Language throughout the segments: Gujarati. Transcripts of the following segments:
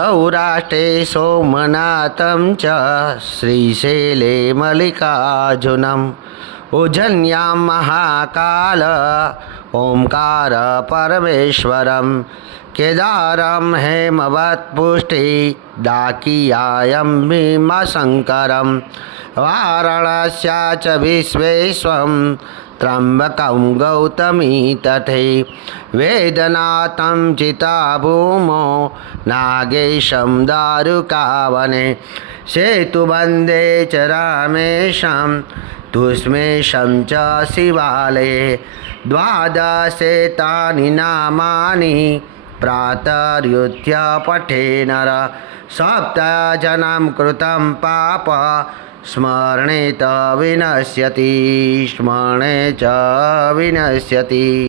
સૌરાષ્ટ્રે સોમનાથમ ચ શ્રીશૈલે મલ્લિકાર્જુનમ ઉજન્યા મહાકાલ ઓમકાર પરમેશ્વરમ કેદારમ હેમવત્પુષ્ટિ ડાકિયાયમ ભીમશંકરમ વારાણસ્યા ચ વિશ્વેશ્વમ ત્રંબકં ગૌતમી તથૈ વેદનાથં ચિતા ભૂમો નાગેશમ દારુકાવને સેતુબંધે ચ રામેશમ ધૂષ્મેશમ ચ શિવાલયે દ્વાદશે તાની નામાની प्रातर्युध्य पठे नर सप्तजनं कृतं पाप સ્મરણે ત વિનશ્યતિ સ્મરણે ચ વિનશ્યતિ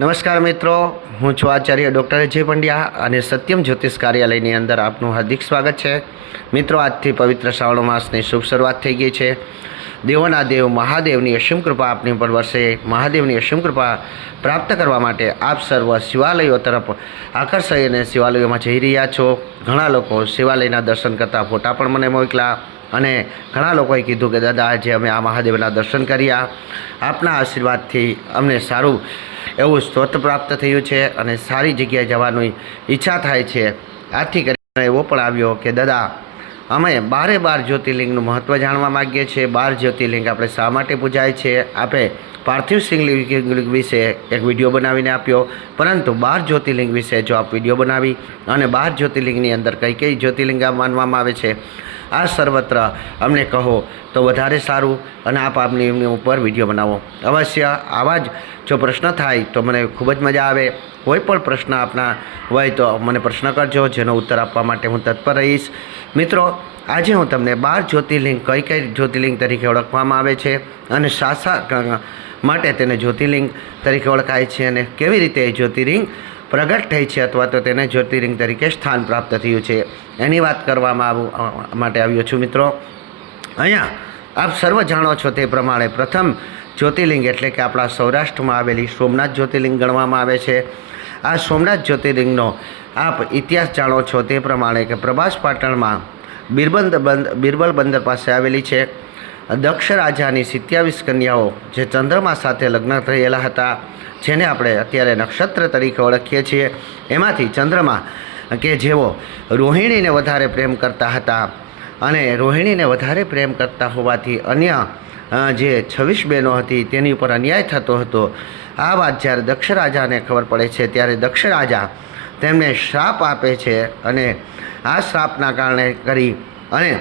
નમસ્કાર મિત્રો હું છું આચાર્ય ડૉક્ટર અજય પંડ્યા અને સત્યમ જ્યોતિષ કાર્યાલયની અંદર આપનું હાર્દિક સ્વાગત છે. મિત્રો, આજથી પવિત્ર શ્રાવણ માસની શુભ શરૂઆત થઈ ગઈ છે. દેવોના દેવ, મહાદેવની અશુમ કૃપા આપની પર વર્ષે મહાદેવની અશુમ કૃપા પ્રાપ્ત કરવા માટે આપ સર્વ શિવાલયો તરફ આકર્ષાઈને શિવાલયોમાં જઈ રહ્યા છો. ઘણા લોકો શિવાલયના દર્શન કરતા ફોટા પણ મને મોકલા. અને ઘણા લોકોએ કીધું કે, દાદા, આજે અમે આ મહાદેવના દર્શન કર્યા. આપના આશીર્વાદથી અમને સારું એવું સ્ત્રોત પ્રાપ્ત થયું છે અને સારી જગ્યાએ જવાની ઈચ્છા થાય છે. આથી કરીને એવો પણ આવ્યો કે, દાદા, અમે બારે બાર જ્યોતિર્લિંગનું મહત્ત્વ જાણવા માગીએ છીએ. બાર જ્યોતિર્લિંગ આપણે શા માટે પૂજાય છે? આપે પાર્થિવ શિવલિંગ વિશે એક વીડિયો બનાવીને આપ્યો. પરંતુ બાર જ્યોતિર્લિંગ વિશે જો આપ વીડિયો બનાવી અને બાર જ્યોતિર્લિંગની અંદર કઈ કઈ જ્યોતિર્લિંગ માનવામાં આવે છે આ સર્વત્ર અમને કહો તો વધારે સારું અને આપ આપની એમની ઉપર વીડિયો બનાવો. અવશ્ય આવા જ જો પ્રશ્ન થાય તો મને ખૂબ જ મજા આવે. કોઈ પણ પ્રશ્ન આપના હોય તો મને પ્રશ્ન કરજો, જેનો ઉત્તર આપવા માટે હું તત્પર રહીશ. મિત્રો, આજે હું તમને બાર જ્યોતિર્લિંગ કઈ કઈ જ્યોતિર્લિંગ તરીકે ઓળખવામાં આવે છે અને શાસા માટે તેને જ્યોતિર્લિંગ તરીકે ઓળખાય છે અને કેવી રીતે એ જ્યોતિર્લિંગ પ્રગટ થઈ છે અથવા તો તેને જ્યોતિર્લિંગ તરીકે સ્થાન પ્રાપ્ત થયું છે. એની વાત કરવામાં આવું માટે આવ્યો છું મિત્રો. અહીંયા આપ સર્વ જાણો છો તે પ્રમાણે પ્રથમ જ્યોતિર્લિંગ એટલે કે આપણા સૌરાષ્ટ્રમાં આવેલી સોમનાથ જ્યોતિર્લિંગ ગણવામાં આવે છે. આ સોમનાથ જ્યોતિર્લિંગનો આપ ઇતિહાસ જાણો છો તે પ્રમાણે કે પ્રભાસ પાટણમાં બિરબલ બંદર પાસે આવેલી છે. દક્ષ રાજાની સિત્યાવીસ કન્યાઓ જે ચંદ્રમા સાથે લગ્ન થયેલા હતા, જેને આપણે અત્યારે નક્ષત્ર તરીકે ઓળખીએ છીએ, એમાંથી ચંદ્રમા કે જેઓ રોહિણીને વધારે પ્રેમ કરતા હતા અને રોહિણીને વધારે પ્રેમ કરતા હોવાથી અન્ય જે છવ્વીસ બહેનો હતી તેની ઉપર અન્યાય થતો હતો. આ વાત જ્યારે દક્ષ રાજાને ખબર પડે છે, ત્યારે દક્ષ રાજા તેમને શ્રાપ આપે છે અને આ શ્રાપના કારણે કરી અને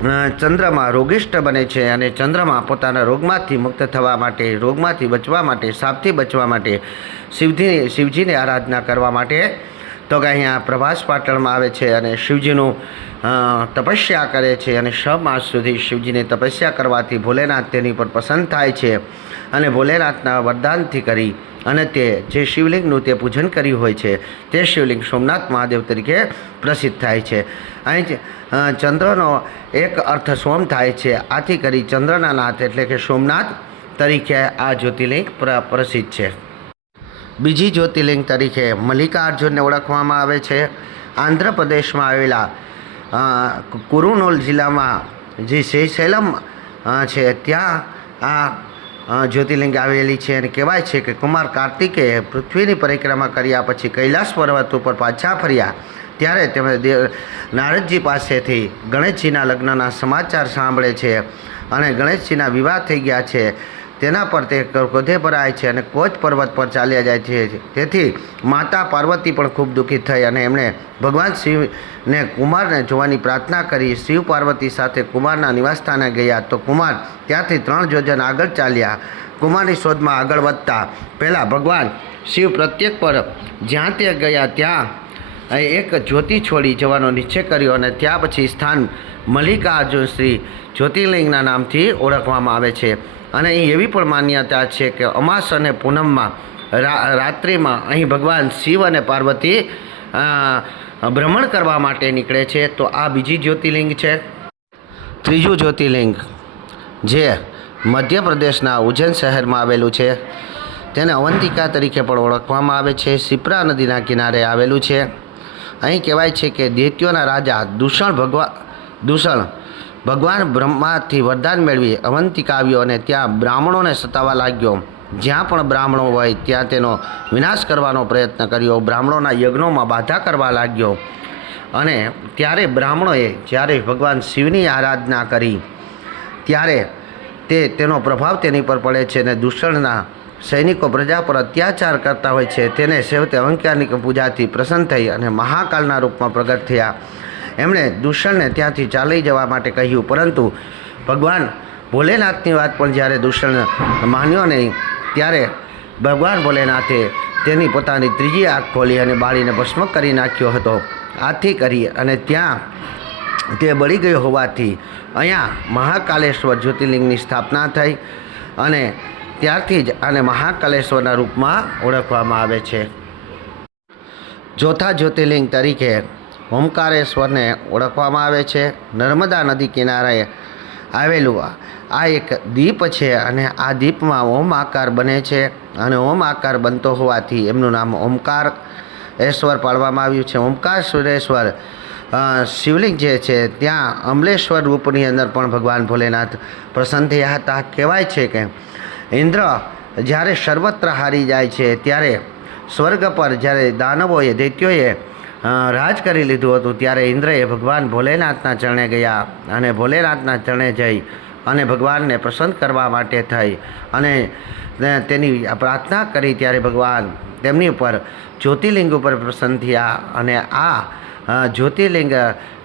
ચંદ્રમાં રોગિષ્ટ બને છે અને ચંદ્રમાં પોતાના રોગમાંથી મુક્ત થવા માટે, રોગમાંથી બચવા માટે, સાપથી બચવા માટે શિવજી શિવજીની આરાધના કરવા માટે તો કે અહીંયા પ્રભાસ પાટણમાં આવે છે અને શિવજીનું તપસ્યા કરે છે અને છ માસ સુધી શિવજીની તપસ્યા કરવાથી ભોલેનાથ તેની પર પસંદ થાય છે અને ભોલેનાથના વરદાનથી કરી અને તે જે શિવલિંગનું તે પૂજન કર્યું હોય છે, તે શિવલિંગ સોમનાથ મહાદેવ તરીકે પ્રસિદ્ધ થાય છે. અહીં ચંદ્રનો એક અર્થ સોમ થાય છે. આથી કરી ચંદ્રના નાથ એટલે કે સોમનાથ તરીકે આ જ્યોતિર્લિંગ પ્ર, પ્રસિદ્ધ છે. બીજી જ્યોતિર્લિંગ તરીકે મલ્લિકાર્જુનને ઓળખવામાં આવે છે. આંધ્રપ્રદેશમાં આવેલા કુરુનોલ જિલ્લામાં જે શ્રીશૈલમ છે, ત્યાં આ જ્યોતિર્લિંગ આવેલી છે અને કહેવાય છે કે કુમાર કાર્તિકે પૃથ્વીની પરિક્રમા કર્યા પછી કૈલાસ પર્વત ઉપર પાછા ફર્યા. ત્યારે તેમણે નારદજી પાસેથી ગણેશજીના લગ્નના સમાચાર સાંભળે છે અને ગણેશજીના વિવાહ થઈ ગયા છે. તેના પર તે ક્રોધે ભરાય છે અને કોચ પર્વત પર ચાલ્યા જાય છે તેથી માતા પાર્વતી પણ ખૂબ દુઃખી થઈ અને એમણે ભગવાન શિવને કુમારને જોવાની પ્રાર્થના કરી. શિવ પાર્વતી સાથે કુમારના નિવાસસ્થાને ગયા તો કુમાર ત્યાંથી ત્રણ યોજન આગળ ચાલ્યા. કુમારની શોધમાં આગળ વધતા પહેલાં ભગવાન શિવ પ્રત્યેક પર જ્યાં તે ગયા ત્યાં એક જ્યોતિ છોડી જવાનો નિશ્ચય કર્યો અને ત્યાં પછી સ્થાન મલ્લિકાર્જુન શ્રી જ્યોતિર્લિંગના નામથી ઓળખવામાં આવે છે. અને અહીં એવી પણ માન્યતા છે કે અમાસ અને પૂનમમાં રાત્રિમાં અહીં ભગવાન શિવ અને પાર્વતી ભ્રમણ કરવા માટે નીકળે છે. તો આ બીજી જ્યોતિર્લિંગ છે. ત્રીજું જ્યોતિર્લિંગ જે મધ્યપ્રદેશના ઉજ્જૈન શહેરમાં આવેલું છે. તેને અવંતિકા તરીકે પણ ઓળખવામાં આવે છે. સિપ્રા નદીના કિનારે આવેલું છે. અહીં કહેવાય છે કે દૈત્યોના રાજા દૂષણ ભગવાન દૂષણ ભગવાન બ્રહ્માથી વરદાન મેળવી અવંતિકા આવ્યો અને ત્યાં બ્રાહ્મણોને સતાવા લાગ્યો. જ્યાં પણ બ્રાહ્મણો હોય, ત્યાં તેનો વિનાશ કરવાનો પ્રયત્ન કર્યો. બ્રાહ્મણોના યજ્ઞોમાં બાધા કરવા લાગ્યો. અને ત્યારે બ્રાહ્મણોએ જ્યારે ભગવાન શિવની આરાધના કરી, ત્યારે તે તેનો પ્રભાવ તેની પર પડે છે અને દૂષણના સૈનિકો પ્રજા પર અત્યાચાર કરતા હોય છે. તેને સેવતે અહંકારની પૂજાથી પ્રસન્ન થઈ અને મહાકાલના રૂપમાં પ્રગટ થયા. એમણે દૂષણને ત્યાંથી ચાલી જવા માટે કહ્યું. પરંતુ ભગવાન ભોલેનાથની વાત પણ જ્યારે દૂષણ માન્યો નહીં, ત્યારે ભગવાન ભોલેનાથે તેની પોતાની ત્રીજી આંખ ખોલી અને બાળીને ભસ્મ કરી નાખ્યો હતો. આથી કરી અને ત્યાં તે બળી ગયો હોવાથી અહીંયા મહાકાલેશ્વર જ્યોતિર્લિંગની સ્થાપના થઈ અને ત્યારથી જ આને મહાકાલેશ્વરના રૂપમાં ઓળખવામાં આવે છે. ચોથા જ્યોતિર્લિંગ તરીકે ઓમકારેશ્વરને ઓળખવામાં આવે છે. નર્મદા નદી કિનારે આવેલું આ એક દીપ છે અને આ દીપમાં ઓમ આકાર બને છે અને ઓમ આકાર બનતો હોવાથી એમનું નામ ઓમકાર એશ્વર પાડવામાં આવ્યું છે. ઓમકાર સુરેશ્વર શિવલિંગ જે છે ત્યાં અમલેશ્વર રૂપની અંદર પણ ભગવાન ભોલેનાથ પ્રસન્ન થયા હતા. કહેવાય છે કે ઇન્દ્ર જ્યારે સર્વત્ર હારી જાય છે ત્યારે સ્વર્ગ પર જ્યારે દાનવોએ, દૈત્યોએ રાજ કરી લીધું હતું ત્યારે ઇન્દ્રએ ભગવાન ભોલેનાથના ચરણે ગયા અને ભોલેનાથના ચરણે જઈ અને ભગવાનને પ્રસન્ન કરવા માટે થઈ અને તેની પ્રાર્થના કરી ત્યારે ભગવાન તેમની ઉપર જ્યોતિર્લિંગ ઉપર પ્રસન્ન થયા અને આ જ્યોતિર્લિંગ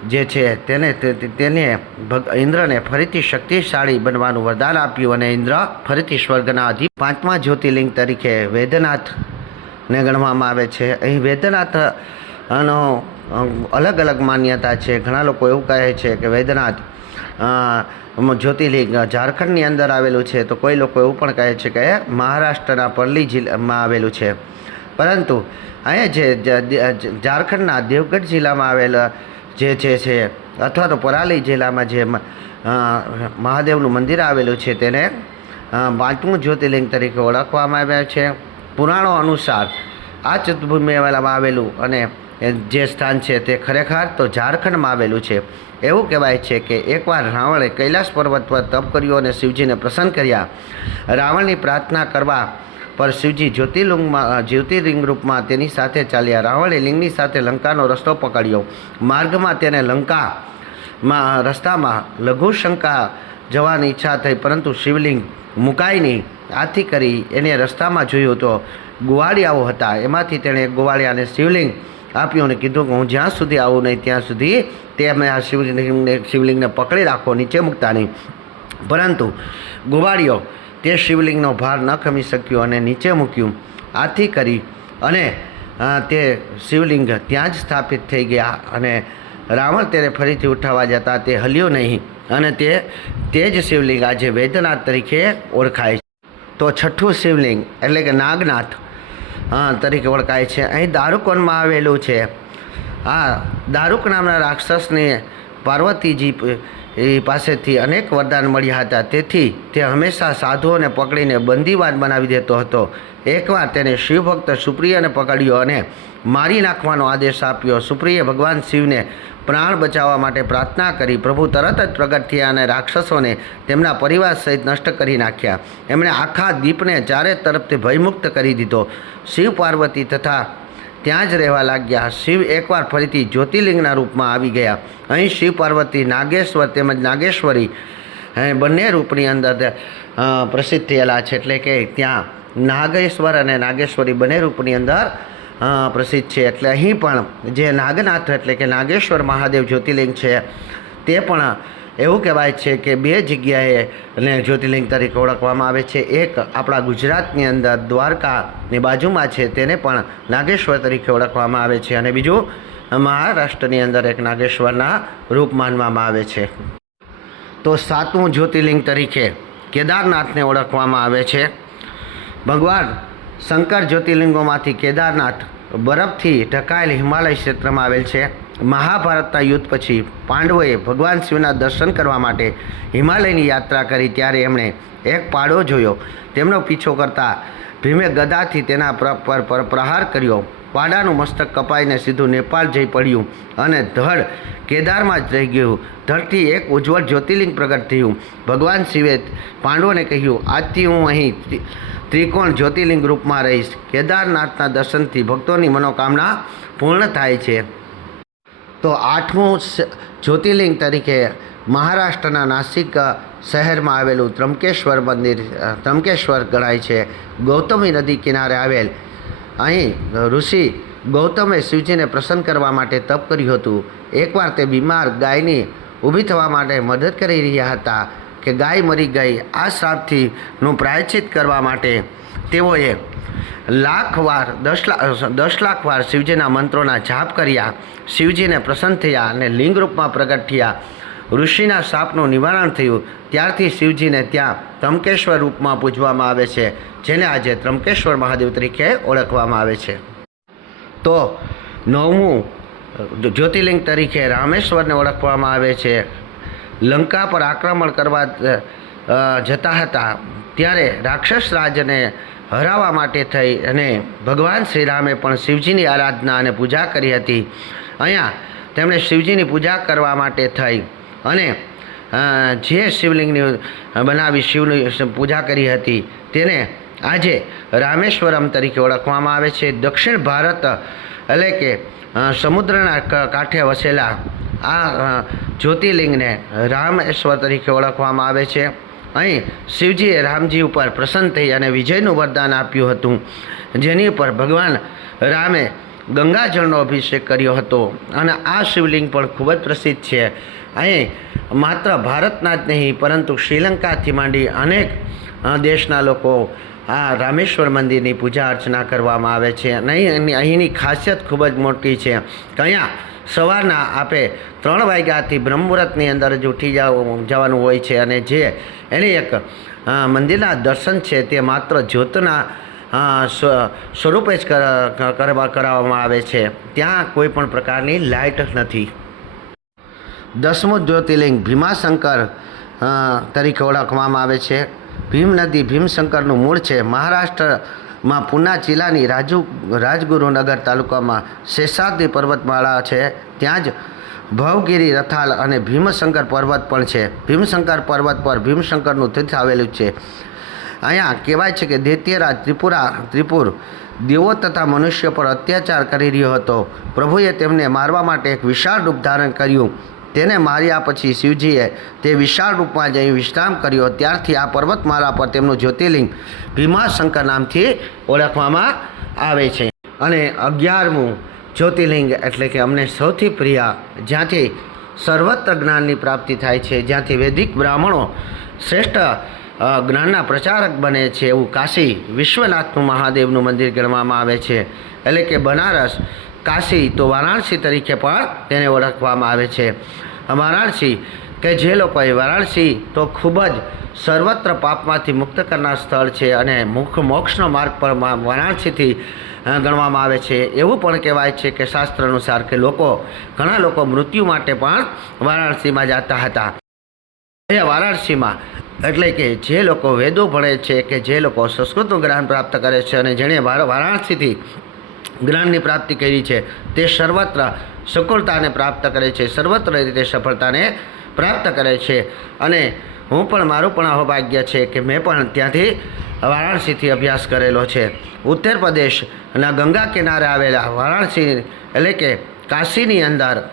જે છે તેને તેને ભગ, ઇન્દ્રને ફરીથી શક્તિશાળી બનવાનું વરદાન આપ્યું અને ઇન્દ્ર ફરીથી સ્વર્ગના અધિ, પાંચમા જ્યોતિર્લિંગ તરીકે વેદનાથને ગણવામાં આવે છે. અહીં વેદનાથ નો અલગ અલગ માન્યતા છે. ઘણા લોકો એવું કહે છે કે વૈદ્યનાથ જ્યોતિર્લિંગ ઝારખંડની અંદર આવેલું છે. તો કોઈ લોકો એવું પણ કહે છે કે મહારાષ્ટ્રના પરલી જિલ્લામાં આવેલું છે. પરંતુ, અહીંયા જે ઝારખંડના દેવગઢ જિલ્લામાં આવેલા જે છે છે, અથવા તો પરાલી જિલ્લામાં જે મહાદેવનું મંદિર આવેલું છે, તેને પાંચમું જ્યોતિર્લિંગ તરીકે ઓળખવામાં આવ્યા છે. પુરાણો અનુસાર, આ ચતુર્ભુમિમાં આવેલું અને જે સ્થાન છે તે ખરેખર તો ઝારખંડમાં આવેલું છે. એવું કહેવાય છે કે એકવાર રાવણે કૈલાસ પર્વત પર તપ કર્યો અને શિવજીને પ્રસન્ન કર્યા. રાવણની પ્રાર્થના કરવા પર શિવજી જ્યોતિર્લિંગમાં, જ્યોતિર્લિંગ રૂપમાં તેની સાથે ચાલ્યા. રાવણે લિંગની સાથે લંકાનો રસ્તો પકડ્યો. માર્ગમાં તેને લંકામાં, રસ્તામાં લઘુશંકા જવાની ઈચ્છા થઈ, પરંતુ શિવલિંગ મુકાય નહીં આથી કરી, એને રસ્તામાં જોયું તો ગોવાળિયાઓ હતા. એમાંથી તેણે ગોવાળિયાને શિવલિંગ આપ્યું અને કીધું કે હું જ્યાં સુધી આવું નહીં, ત્યાં સુધી તે અમે આ શિવલિંગને શિવલિંગને પકડી રાખો, નીચે મૂકતા નહીં. પરંતુ ગુબાડીઓ તે શિવલિંગનો ભાર ન ખમી શક્યો અને નીચે મૂક્યું. આથી કરી અને તે શિવલિંગ ત્યાં જ સ્થાપિત થઈ ગયા અને રાવણ તેને ફરીથી ઉઠાવવા જતા તે હલ્યો નહીં અને તે તે જ શિવલિંગ આજે વૈદ્યનાથ તરીકે ઓળખાય છે. તો છઠ્ઠું શિવલિંગ એટલે કે નાગનાથ તરીકે ઓળખાય છે. અહીં દારૂકોનમાં આવેલું છે. આ દારૂક નામના રાક્ષસને પાર્વતીજી પાસેથી અનેક વરદાન મળ્યા હતા. તેથી તે હંમેશા સાધુઓને પકડીને બંદીવાન બનાવી દેતો હતો. એકવાર તેને શિવભક્ત સુપ્રિયાને પકડ્યો અને મારી નાખવાનો આદેશ આપ્યો. સુપ્રિયે ભગવાન શિવને પ્રાણ બચાવવા માટે પ્રાર્થના કરી પ્રભુ તરત જ પ્રગટ થયા અને રાક્ષસોને તેમના પરિવાર સહિત નષ્ટ કરી નાખ્યા. એમણે આખા દીપને ચારે તરફથી ભયમુક્ત કરી દીધો. શિવ પાર્વતી તથા ત્યાં જ રહેવા લાગ્યા. શિવ એકવાર ફરીથી જ્યોતિર્લિંગના રૂપમાં આવી ગયા. અહીં શિવ પાર્વતી, નાગેશ્વર તેમજ નાગેશ્વરી બંને રૂપની અંદર પ્રસિદ્ધ થયેલા છે. એટલે કે ત્યાં નાગેશ્વર અને નાગેશ્વરી બંને રૂપની અંદર પ્રસિદ્ધ છે. એટલે અહીં પણ જે નાગનાથ એટલે કે નાગેશ્વર મહાદેવ જ્યોતિર્લિંગ છે, તે પણ એવું કહેવાય છે કે બે જગ્યાએ ને જ્યોતિર્લિંગ તરીકે ઓળખવામાં આવે છે. એક આપણા ગુજરાતની અંદર દ્વારકાની બાજુમાં છે, તેને પણ નાગેશ્વર તરીકે ઓળખવામાં આવે છે અને બીજું મહારાષ્ટ્રની અંદર એક નાગેશ્વરના રૂપ માનવામાં આવે છે. તો સાતમું જ્યોતિર્લિંગ તરીકે કેદારનાથને ઓળખવામાં આવે છે. ભગવાન શંકર જ્યોતિર્લિંગોમાંથી કેદારનાથ બરફથી ઢકાયેલ હિમાલય ક્ષેત્રમાં આવેલ છે. મહાભારતના યુદ્ધ પછી પાંડવોએ ભગવાન શિવના દર્શન કરવા માટે હિમાલયની યાત્રા કરી, ત્યારે એમણે એક પાડો જોયો. તેમનો પીછો કરતા ભીમે ગદાથી તેના પર પર પર પ્રહાર કર્યો. વાડાનું મસ્તક કપાઈને સીધું નેપાળ જઈ પડ્યું અને ધડ કેદારમાં જ રહી ગયું. ધરતી એક ઉજ્જવળ જ્યોતિર્લિંગ પ્રગટ થયું. ભગવાન શિવે પાંડવોને કહ્યું, આજથી હું અહીં ત્રિકોણ જ્યોતિર્લિંગ રૂપમાં રહીશ. કેદારનાથના દર્શનથી ભક્તોની મનોકામના પૂર્ણ થાય છે. તો આઠમું જ્યોતિર્લિંગ તરીકે મહારાષ્ટ્રના નાસિક શહેરમાં આવેલું ત્રંકેશ્વર મંદિર ત્રંકેશ્વર ગણાય છે. ગૌતમી નદી કિનારે આવેલ અહીં ઋષિ ગૌતમે શિવજીને પ્રસન્ન કરવા માટે તપ કર્યું હતું. એકવાર તે બીમાર ગાયની ઊભી થવા માટે મદદ કરી રહ્યા હતા કે ગાય મરી ગઈ, આ શ્રાપથી નું પ્રાયશ્ચિત કરવા માટે તેઓએ લાખ વાર, દસ લાખ દસ લાખ વાર શિવજીના મંત્રોના જાપ કર્યા. શિવજીને પ્રસન્ન થયા અને લિંગ રૂપમાં પ્રગટ થયા. ઋષિના શાપનું નિવારણ થયું. ત્યારથી શિવજીને ત્યાં ત્રમકેશ્વર રૂપમાં પૂજવામાં આવે છે, જેને આજે ત્રમકેશ્વર મહાદેવ તરીકે ઓળખવામાં આવે છે. તો નવમું, જ્યોતિર્લિંગ તરીકે રામેશ્વરને ઓળખવામાં આવે છે. લંકા પર આક્રમણ કરવા જતા હતા. ત્યારે રાક્ષસ રાજને હરાવવા માટે થઈ અને ભગવાન શ્રીરામે પણ શિવજીની આરાધના અને પૂજા કરી હતી. અહીંયા તેમણે શિવજીની પૂજા કરવા માટે થઈ. અને જે શિવલિંગની બનાવી શિવની પૂજા કરી હતી તેને આજે રામેશ્વરમ તરીકે ઓળખવામાં આવે છે. દક્ષિણ ભારત એટલે કે સમુદ્રના કાંઠે વસેલા આ જ્યોતિર્લિંગને રામેશ્વર તરીકે ઓળખવામાં આવે છે. અહીં શિવજીએ રામજી ઉપર પ્રસન્ન થઈ અને વિજયનું વરદાન આપ્યું હતું, જેની ઉપર ભગવાન રામે ગંગાજળનો અભિષેક કર્યો હતો. અને આ શિવલિંગ પણ ખૂબ જ પ્રસિદ્ધ છે. અહીં માત્ર ભારતના જ નહીં, પરંતુ શ્રીલંકાથી માંડી અનેક દેશના લોકો આ રામેશ્વર મંદિરની પૂજા અર્ચના કરવામાં આવે છે. અને અહીંની ખાસિયત ખૂબ જ મોટી છે. કયા સવારના આપે ત્રણ વાગ્યાથી બ્રહ્મુહૂર્તની અંદર જ ઉઠી જવાનું હોય છે. અને જે એની એક મંદિરના દર્શન છે તે માત્ર જ્યોતના સ્વ- સ્વરૂપે જ કરવા કરાવવામાં આવે છે. ત્યાં કોઈ પણ પ્રકારની લાઇટ નથી. દસમું જ્યોતિર્લિંગ ભીમાશંકર તરીકે ઓળખવામાં આવે છે. ભીમ નદી ભીમશંકરનું મૂળ છે. મહારાષ્ટ્રમાં પુના જિલ્લાની રાજુ, રાજગુરુનગર તાલુકામાં શેષાદ્રી પર્વતમાળા છે. ત્યાં જ ભવગીરી રથાલ અને ભીમશંકર પર્વત પણ છે. ભીમશંકર પર્વત પર ભીમશંકરનું તીર્થ આવેલું છે. અહીંયા કહેવાય છે કે દૈત્યરાજ ત્રિપુરા, ત્રિપુર દેવો તથા મનુષ્ય પર અત્યાચાર કરી રહ્યો હતો. પ્રભુએ તેમને મારવા માટે એક વિશાળ રૂપ ધારણ કર્યું. તેને માર્યા પછી શિવજીએ તે વિશાળ રૂપમાં જઈ વિશ્રામ કર્યો. ત્યારથી આ પર્વતમાળા પર તેમનું જ્યોતિર્લિંગ ભીમાશંકર નામથી ઓળખવામાં આવે છે. અને અગિયારમું જ્યોતિર્લિંગ એટલે કે અમને સૌથી પ્રિય, જ્યાંથી સર્વત્ર જ્ઞાનની પ્રાપ્તિ થાય છે, જ્યાંથી વૈદિક બ્રાહ્મણો શ્રેષ્ઠ જ્ઞાનના પ્રચારક બને છે એવું કાશી વિશ્વનાથનું મહાદેવનું મંદિર ગણવામાં આવે છે. એટલે કે બનારસ કાશી, તો વારાણસી તરીકે પણ તેને ઓળખવામાં આવે છે. વારાણસી, કે જે લોકોએ વારાણસી તો ખૂબ જ સર્વત્ર પાપમાંથી મુક્ત કરનાર સ્થળ છે અને મુખ મોક્ષનો માર્ગ પર વારાણસીથી ગણવામાં આવે છે. એવું પણ કહેવાય છે કે શાસ્ત્ર અનુસાર કે લોકો, ઘણા લોકો મૃત્યુ માટે પણ વારાણસીમાં જતા હતા. એ વારાણસીમાં, એટલે કે જે લોકો વેદો ભણે છે કે જે લોકો સંસ્કૃતનું જ્ઞાન પ્રાપ્ત કરે છે અને જેણે વારાણસીથી જ્ઞાનની પ્રાપ્તિ કરી છે. તે સર્વત્ર સફળતાને પ્રાપ્ત કરે છે. સર્વત્ર રીતે સફળતાને પ્રાપ્ત કરે છે. અને હું પણ, મારું પણ અહોભાગ્ય છે કે મેં પણ ત્યાંથી વારાણસીથી અભ્યાસ કરેલો છે. ઉત્તર પ્રદેશના ગંગા કિનારે આવેલા વારાણસી એટલે કે કાશીની અંદર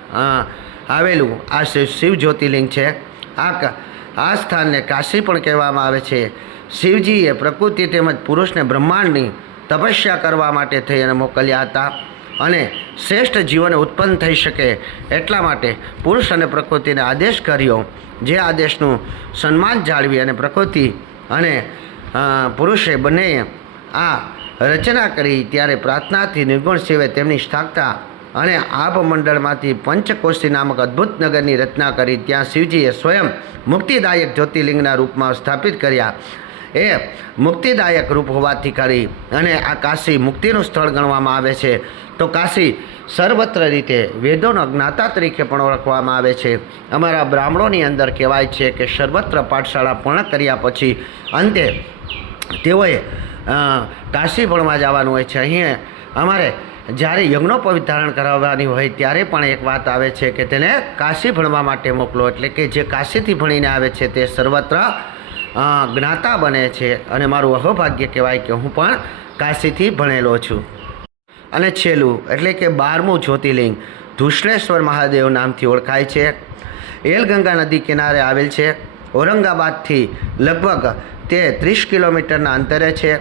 આવેલું આ શિવ જ્યોતિર્લિંગ છે. આ આ સ્થાનને કાશી પણ કહેવામાં આવે છે. શિવજીએ પ્રકૃતિ તેમજ પુરુષને બ્રહ્માંડની તપસ્યા કરવા માટે થઈ અને મોકલ્યા હતા. અને શ્રેષ્ઠ જીવન ઉત્પન્ન થઈ શકે એટલા માટે પુરુષ અને પ્રકૃતિને આદેશ કર્યો. જે આદેશનું સન્માન જાળવી અને પ્રકૃતિ અને પુરુષે બંને આ રચના કરી ત્યારે પ્રાર્થનાથી નિર્ગુણ શિવે તેમની સ્થાપના અને આપમંડળમાંથી પંચકોશી નામક અદ્ભુત નગરની રચના કરી ત્યાં શિવજીએ સ્વયં મુક્તિદાયક જ્યોતિર્લિંગના રૂપમાં સ્થાપિત કર્યા. એ મુક્તિદાયક રૂપ હોવાથી કરી અને આ કાશી મુક્તિનું સ્થળ ગણવામાં આવે છે. તો કાશી સર્વત્ર રીતે વેદોના જ્ઞાતા તરીકે પણ ઓળખવામાં આવે છે. અમારા બ્રાહ્મણોની અંદર કહેવાય છે કે સર્વત્ર પાઠશાળા પૂર્ણ કર્યા પછી અંતે તેઓએ કાશી ભણવા જવાનું હોય છે. અહીં અમારે જ્યારે યજ્ઞોપવિત ધારણ કરાવવાની હોય ત્યારે પણ એક વાત આવે છે કે તેને કાશી ભણવા માટે મોકલો. એટલે કે જે કાશીથી ભણીને આવે છે તે સર્વત્ર જ્ઞાતા બને છે અને મારું અહોભાગ્ય કહેવાય કે હું પણ કાશીથી ભણેલો છું. અને છેલ્લું, એટલે કે બારમું જ્યોતિર્લિંગ, ધૂષ્ણેશ્વર મહાદેવ નામથી ઓળખાય છે. એલગંગા નદી કિનારે આવેલ છે. ઔરંગાબાદથી લગભગ તે ત્રીસ કિલોમીટરના અંતરે છે.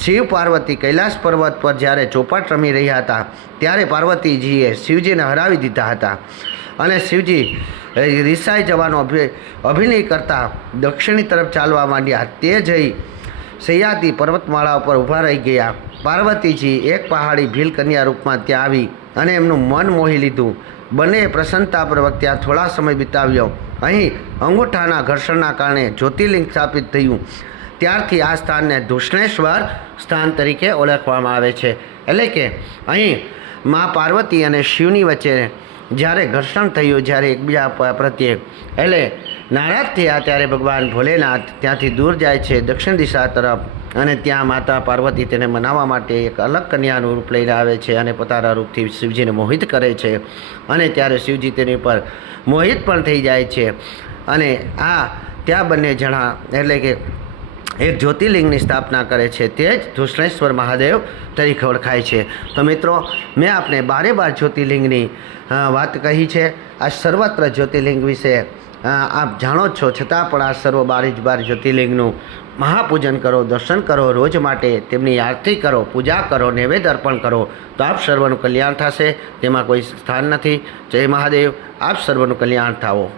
શિવ પાર્વતી કૈલાસ પર્વત પર જ્યારે ચોપાટ રમી રહ્યા હતા, ત્યારે પાર્વતીજીએ શિવજીને હરાવી દીધા હતા. અને શિવજી રિસાઈ જવાનો અભિ, અભિનય કરતા દક્ષિણી તરફ ચાલવા માંડ્યા. તે જઈ સહ્યાદ્રી પર્વતમાળા ઉપર ઊભા રહી ગયા. પાર્વતીજી એક પહાડી ભીલ કન્યા રૂપમાં ત્યાં આવી અને એમનું મન મોહી લીધું. બંને પ્રસન્નતાપૂર્વક ત્યાં થોડા સમય વિતાવ્યો. અહીં અંગૂઠાના ઘર્ષણના કારણે જ્યોતિર્લિંગ સ્થાપિત થયું. ત્યારથી આ સ્થાનને ધૂષ્ણેશ્વર સ્થાન તરીકે ઓળખવામાં આવે છે. એટલે કે અહીં મા પાર્વતી અને શિવની વચ્ચે જ્યારે ઘર્ષણ થયું, જ્યારે એકબીજા પ્રત્યે, એટલે નારાજ થયા ત્યારે ભગવાન ભોલેનાથ ત્યાંથી દૂર જાય છે દક્ષિણ દિશા તરફ અને ત્યાં માતા પાર્વતી તેને મનાવવા માટે એક અલગ કન્યાનું રૂપ લઈને આવે છે અને પોતાના રૂપથી શિવજીને મોહિત કરે છે. અને ત્યારે શિવજી તેની પર મોહિત પણ થઈ જાય છે. અને આ, ત્યાં બંને જણા, એટલે કે એક જ્યોતિર્લિંગની સ્થાપના કરે છે તે જ ધૂષ્ણેશ્વર મહાદેવ તરીકે ઓળખાય છે. તો મિત્રો, મેં આપને બારે બાર જ્યોતિર્લિંગની વાત કહી છે. આ સર્વત્ર જ્યોતિર્લિંગ વિશે આપ જાણો છો. છતાં પણ આ સર્વ બારે જ બાર જ્યોતિર્લિંગનું મહાપૂજન કરો, દર્શન કરો, રોજ માટે તેમની આરતી કરો, પૂજા કરો, નૈવેદ્ય અર્પણ કરો, તો આપ સર્વનું કલ્યાણ થશે. તેમાં કોઈ સ્થાન નથી. જય મહાદેવ. આપ સર્વનું કલ્યાણ થાવો